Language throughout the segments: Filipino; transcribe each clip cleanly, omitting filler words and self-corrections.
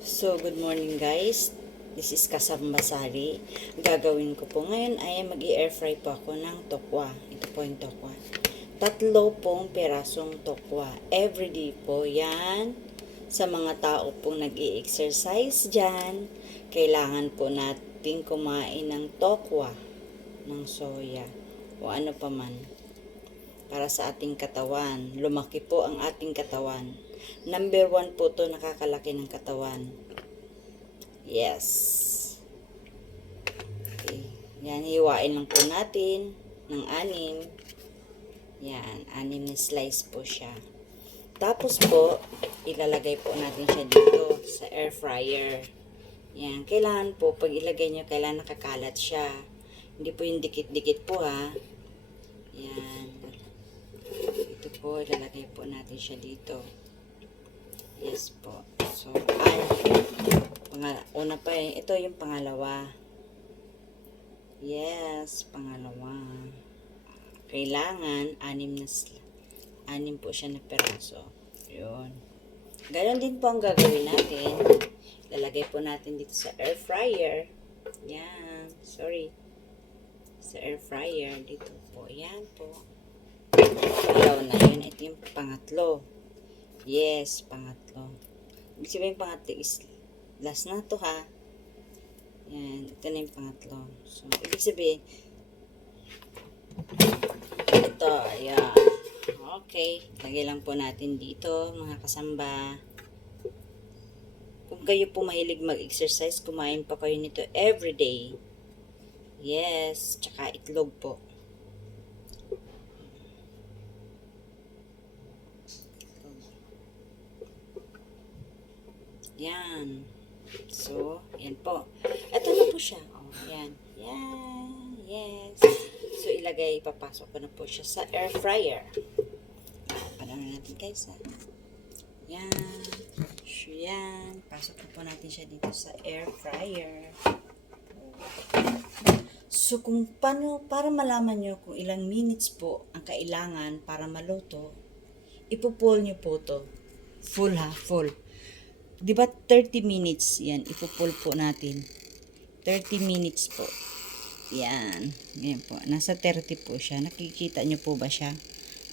So, good morning guys. This is Kasambasari. Gagawin ko po ngayon ay mag-i-air fry po ako ng tokwa. Ito po yung tokwa. 3 perasong tokwa. Everyday po yan. Sa mga tao pong nag-i-exercise dyan, kailangan po natin kumain ng tokwa, ng soya, o ano pa man. Para sa ating katawan. Lumaki po ang ating katawan. Number 1 po to, nakakalaki ng katawan. Yes. Okay. Yan, hiwain lang po natin ng 6. Yan, 6 na slice po siya. Tapos po, ilalagay po natin siya dito sa air fryer. Yan, kailangan po, pag ilagay nyo, kailangan nakakalat siya. Hindi po yung dikit-dikit po ha. Yan. Ito po, ilalagay po natin siya dito. Yes po. So, una pa eh. Ito yung pangalawa. Yes, pangalawa. Kailangan 6 po siya na peraso. Yun. Ganon din po ang gagawin natin. Lalagay po natin dito sa air fryer. Yan. Sorry. Sa air fryer. Dito po. Yan po. Pangalawa na yun. Ito yung pangatlo. Yes, pangatlo. Ibig sabihin pangatlo is last na to ha. Yan, ito na yung pangatlo. So, ibig sabihin ito, ayan. Okay, lagay lang po natin dito mga kasamba. Kung kayo po mahilig mag-exercise, kumain pa kayo nito everyday. Yes, tsaka itlog po. Yan. So, yan po. Ito na po siya. Oh, yan. Yan. Yes. So, papasok ko na po siya sa air fryer. Pananon natin guys ha. Yan. So, yan. Pasok na po natin siya dito sa air fryer. So, kung paano, para malaman nyo kung ilang minutes po ang kailangan para maluto, ipo-pull nyo po to. Full ha, full. Di ba 30 minutes? Yan, ipo-pull po natin. 30 minutes po. Yan. Yan po. Nasa 30 po siya. Nakikita nyo po ba siya?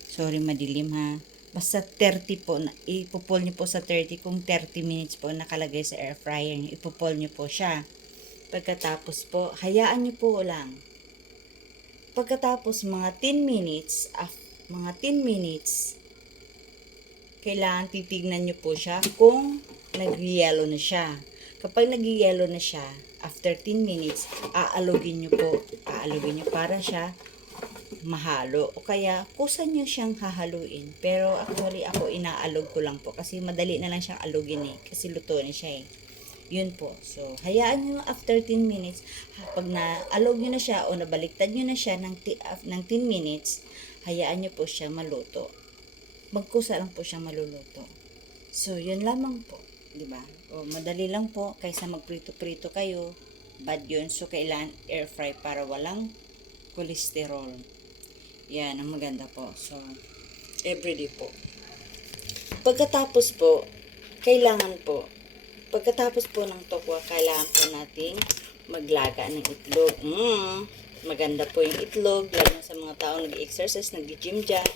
Sorry, madilim ha. Basta 30 po. Ipo-pull nyo po sa 30. Kung 30 minutes po nakalagay sa air fryer nyo, ipo-pull nyo po siya. Pagkatapos po, hayaan nyo po lang. Pagkatapos mga 10 minutes, kailangan titignan nyo po siya kung nag-yellow na siya. Kapag nag-yellow na siya, after 10 minutes, aalugin nyo po. Aalugin nyo para siya mahalo. O kaya, kusa nyo siyang hahaluin. Pero actually, ako inaalog ko lang po. Kasi madali na lang siyang alugin eh. Kasi luto na siya eh. Yun po. So, hayaan nyo after 10 minutes. Pag naalog nyo na siya o nabaliktad nyo na siya ng 10 minutes, hayaan nyo po siya maluto. Magkusa lang po siyang maluluto. So, yun lamang po. Diba? O, madali lang po. Kaysa magprito-prito kayo. Bad yun. So, kailangan air fry para walang cholesterol. Yan, ang maganda po. So, everyday po. Pagkatapos po, pagkatapos po ng tokwa, kailangan po nating maglaga ng itlog. Maganda po yung itlog, lalo sa mga tao nag-exercise, nag-gym dyan.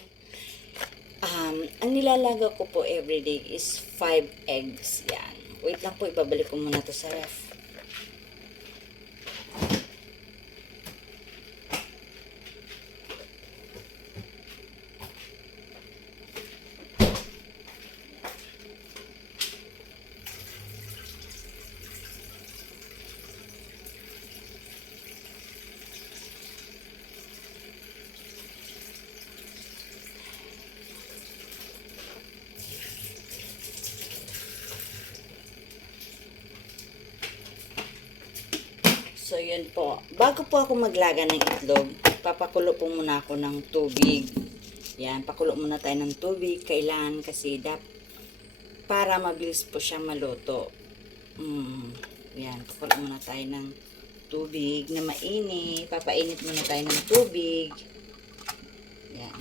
Ang nilalaga ko po everyday is 5 eggs. Yan. Wait lang po, ibabalik ko muna to sa ref. So, yun po. Bago po ako maglaga ng itlog, papakulo po muna ako ng tubig. Yan, pakulo muna tayo ng tubig. Kailangan kasi para mabilis po siya maluto. Yan, pakulo muna tayo ng tubig na mainit. Papainit muna tayo ng tubig. Yan.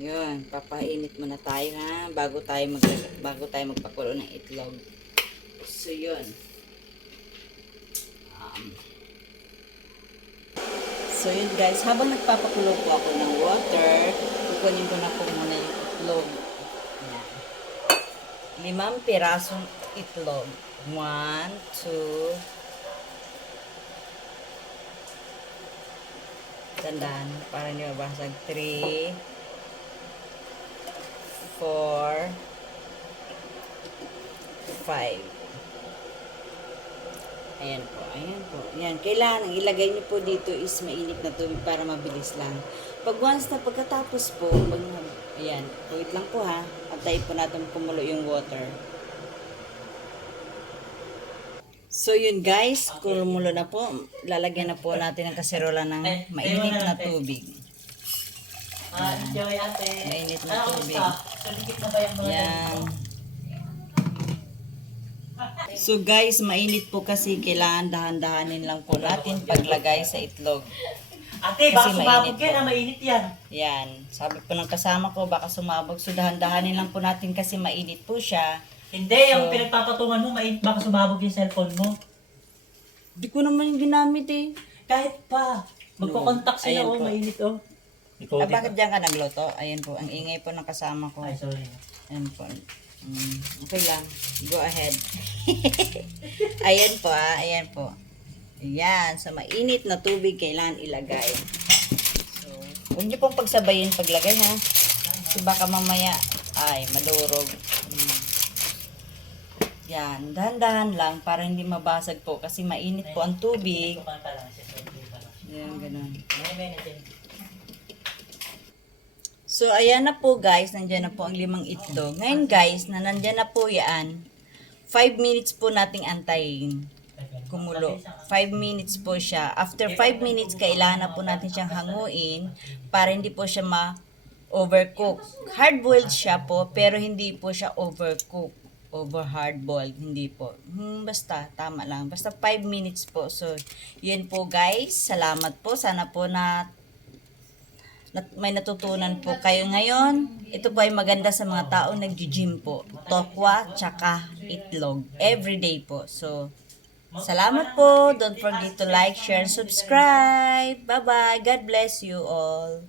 Yun, papainit muna tayo ha, bago tayo magpakulo ng itlog. So yun. So yun guys, habang nagpapakulo po ako ng water, kukunin ko na po muna yung itlog. Yan. 5 pirasong itlog. 1, 2, tandaan para hindi mabasag. 3, 4, 5. Ayan po, ayan po. Ayan, kailangan ilagay niyo po dito is mainit na tubig para mabilis lang. Pag once na pagkatapos po, ayan, wait lang po ha. Antayin po natin kumulo yung water. So yun guys, kumulo na po. Lalagyan na po natin ng kaserola ng mainit na tubig. Enjoy ate. Mainit na tubig. Sulikit na ba yung mga Yan. So guys, mainit po kasi kailangan dahan-dahanin lang po natin paglagay sa itlog. Ate, Kasi baka sumabog mainit yan, mainit yan. Yan. Sabi po ng kasama ko, baka sumabog. So dahan-dahanin lang po natin kasi mainit po siya. Hindi, yung pinagpapatungan mo, mainit, baka sumabog yung cellphone mo. Di ko naman yung ginamit eh. Kahit pa. Magpakontak sila, Ayan oh, po. mainit, oh. Bakit diyan ka nagluto? Ayan po, ang ingay po ng kasama ko. Ay, sorry. Ayan po. Okay lang. Go ahead. Ayan po ayan po. Ayan, sa mainit na tubig kailangan ilagay. So, huwag niyo pong pagsabayin paglagay ha. Kasi baka mamaya, ay, madurog. Yan, dahan-dahan lang para hindi mabasag po kasi mainit po ang tubig. Tukan pa lang, sorry pa lang. Yan, ganun. May natin. So, ayan na po guys, nandyan na po ang 5 itlog. Ngayon guys, na nandyan na po yan, 5 minutes po nating antayin kumulo. 5 minutes po siya. After 5 minutes, kailangan na po natin siyang hanguin para hindi po siya ma-overcook. Hard-boiled siya po, pero hindi po siya overcook. Over hard-boiled, hindi po. Basta, tama lang. Basta 5 minutes po. So, yun po guys. Salamat po. Sana po may natutunan po kayo ngayon. Ito po ay maganda sa mga taong nag-gym po. Tokwa, tsaka itlog. Everyday po. So, salamat po. Don't forget to like, share, subscribe. Bye-bye. God bless you all.